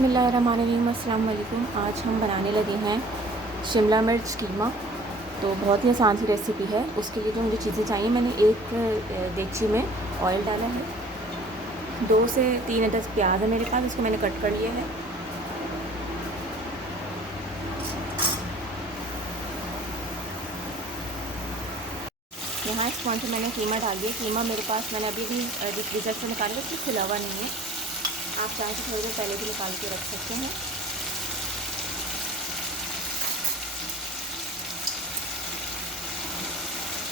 बिस्मिल्लाहिर्रहमानिर्रहीम, अस्सलाम वालेकुम। आज हम बनाने लगे हैं शिमला मिर्च कीमा। तो बहुत ही आसान सी रेसिपी है। उसके लिए जो मुझे चीज़ें चाहिए, मैंने एक देगची में ऑयल डाला है। 2 से 3 अदद प्याज है मेरे पास, उसको मैंने कट कर लिया है। यहाँ इस पॉइंट पर मैंने कीमा डाल दिया। कीमा मेरे पास मैंने अभी भी फ्रीजर से निकाल के कुछ खुला हुआ नहीं है। आप चाहें तो थोड़ी देर पहले भी निकाल के रख सकते हैं।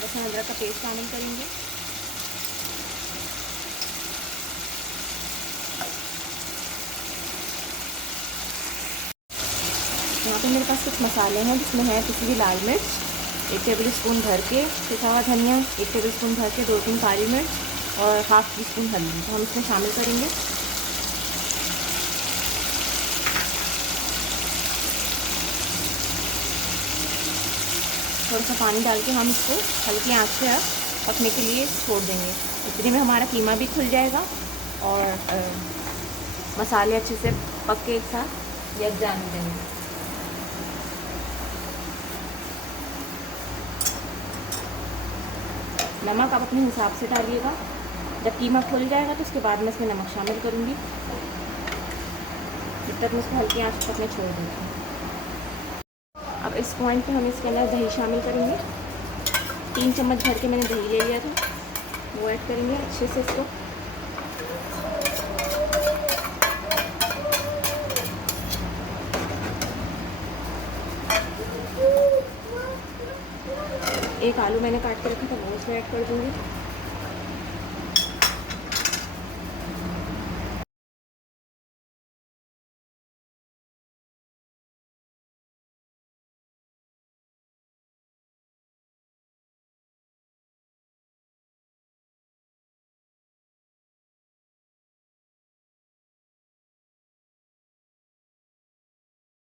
लहसुन अदरक का पेस्ट शामिल करेंगे। यहाँ पे मेरे पास कुछ मसाले हैं, जिसमें है पिसी हुई लाल मिर्च, 1 टेबल स्पून भर के पिसा हुआ धनिया, 1 टेबल स्पून भर के 2-3 काली मिर्च और हाफ़ टी स्पून हल्दी, तो हम इसमें शामिल करेंगे। थोड़ा सा पानी डाल के हम इसको हल्की आंच पे पकने के लिए छोड़ देंगे। इतने में हमारा कीमा भी खुल जाएगा और मसाले अच्छे से पक के एक साथ यकजान हो देंगे। नमक आप अपने हिसाब से डालिएगा। जब कीमा खुल जाएगा तो उसके बाद मैं इसमें नमक शामिल करूँगी। जब तक मैं इसको हल्की आंच पकने छोड़ दूँगी। अब इस पॉइंट पे हम इसके अंदर दही शामिल करेंगे। 3 चम्मच भर के मैंने दही ले लिया था, वो ऐड करेंगे अच्छे से इसको। एक आलू मैंने काट के रखा था, वो इसमें ऐड कर दूँगी।